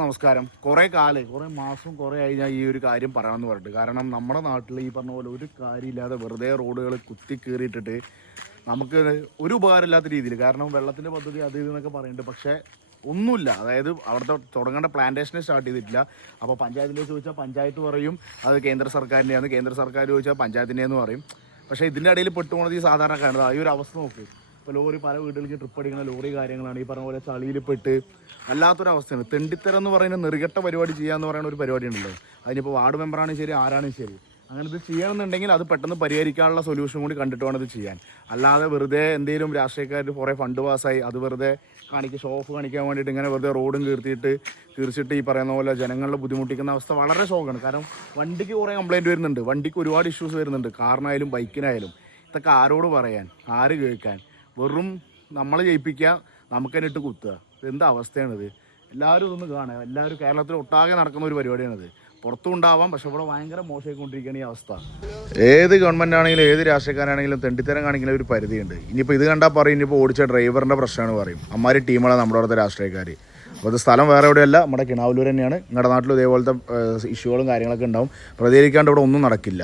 നമസ്കാരം. കുറേ മാസം കുറേ ആയി ഞാൻ ഈ ഒരു കാര്യം പറയാമെന്ന് പറഞ്ഞിട്ട്. കാരണം നമ്മുടെ നാട്ടിൽ ഈ പറഞ്ഞ പോലെ ഒരു കാര്യമില്ലാതെ വെറുതെ റോഡുകൾ കുത്തി കീറിയിട്ടിട്ട് നമുക്ക് ഒരു ഉപകാരമില്ലാത്ത രീതിയിൽ, കാരണം വെള്ളത്തിൻ്റെ പദ്ധതി അത് ഇതെന്നൊക്കെ പറയുന്നുണ്ട്, പക്ഷേ ഒന്നുമില്ല. അതായത് അവിടുത്തെ തുടങ്ങേണ്ട പ്ലാന്റേഷനെ സ്റ്റാർട്ട് ചെയ്തിട്ടില്ല. അപ്പോൾ പഞ്ചായത്തിൻ്റെ ചോദിച്ചാൽ പഞ്ചായത്ത് പറയും അത് കേന്ദ്ര സർക്കാരിൻ്റെയാണ്, കേന്ദ്ര സർക്കാർ ചോദിച്ചാൽ പഞ്ചായത്തിൻ്റെയെന്ന് പറയും. പക്ഷേ ഇതിൻ്റെ ഇടയിൽ പെട്ടുപോണത് ഈ സാധാരണക്കാരാണ്. ഈ ഒരു അവസ്ഥ നോക്ക്. ഇപ്പോൾ ലോറി പല വീടുകളിലേക്ക് ട്രിപ്പ് അടിക്കുന്ന ലോറി കാര്യങ്ങളാണ്. ഈ പറഞ്ഞ പോലെ ചളിയിൽ പെട്ട് വല്ലാത്തൊരവസ്ഥയാണ്. തെണ്ടിത്തരം എന്ന് പറയുന്ന നെറുകെട്ട പരിപാടി ചെയ്യാന്ന് പറയുന്ന ഒരു പരിപാടി ഉണ്ടല്ലോ. അതിനിപ്പോൾ വാർഡ് മെമ്പറാണ് ശരി, ആരാണ് ശരി, അങ്ങനെ ഇത് ചെയ്യണമെന്നുണ്ടെങ്കിൽ അത് പെട്ടെന്ന് പരിഹരിക്കാനുള്ള സൊല്യൂഷൻ കൂടി കണ്ടിട്ട് വേണം ഇത് ചെയ്യാൻ. അല്ലാതെ വെറുതെ എന്തെങ്കിലും രാഷ്ട്രീയക്കാർ കുറേ ഫണ്ട് പാസ്സായി അത് വെറുതെ ഷോ ഓഫ് കാണിക്കാൻ വേണ്ടിയിട്ട് ഇങ്ങനെ വെറുതെ റോഡും കീർച്ചിട്ട് ഈ പറയുന്ന പോലെ ജനങ്ങളെ ബുദ്ധിമുട്ടിക്കുന്ന അവസ്ഥ വളരെ ശോകമാണ്. കാരണം വണ്ടിക്ക് കുറേ കംപ്ലയിൻറ്റ് വരുന്നുണ്ട്, വണ്ടിക്ക് ഒരുപാട് ഇഷ്യൂസ് വരുന്നുണ്ട്, കാറിനായാലും ബൈക്കിനായാലും. ഇതൊക്കെ ആരോട് പറയാൻ, ആര് കേൾക്കാൻ? വെറും നമ്മൾ ജയിപ്പിക്കുക, നമുക്ക് തന്നെ ഇട്ട് കുത്തുക. എന്താ അവസ്ഥയാണിത്? എല്ലാവരും ഇതൊന്ന് കാണുക. എല്ലാവരും കേരളത്തിൽ ഒട്ടാകെ നടക്കുന്ന ഒരു പരിപാടിയാണിത്. പുറത്തും ഉണ്ടാവാം, പക്ഷെ ഇവിടെ ഭയങ്കര മോശമായിക്കൊണ്ടിരിക്കുകയാണ് ഈ അവസ്ഥ. ഏത് ഗവൺമെൻറ് ആണെങ്കിലും ഏത് രാഷ്ട്രീയക്കാരാണെങ്കിലും തെണ്ടിത്തരം കാണിക്കുന്ന ഒരു പരിധിയുണ്ട്. ഇനിയിപ്പോൾ ഇത് കണ്ടാൽ പറയും ഇനിയിപ്പോൾ ഓടിച്ച ഡ്രൈവറിൻ്റെ പ്രശ്നമാണ് പറയും. അമ്മാരി ടീമാണ് നമ്മുടെ അവിടുത്തെ രാഷ്ട്രീയക്കാർ. അപ്പോൾ ഇത് സ്ഥലം വേറെ എവിടെയല്ല, നമ്മുടെ കിണാവൂർ തന്നെയാണ്. നിങ്ങളുടെ നാട്ടിലും ഇതേപോലത്തെ ഇഷ്യൂകളും കാര്യങ്ങളൊക്കെ ഉണ്ടാവും. പ്രതികരിക്കാണ്ട് ഇവിടെ ഒന്നും നടക്കില്ല.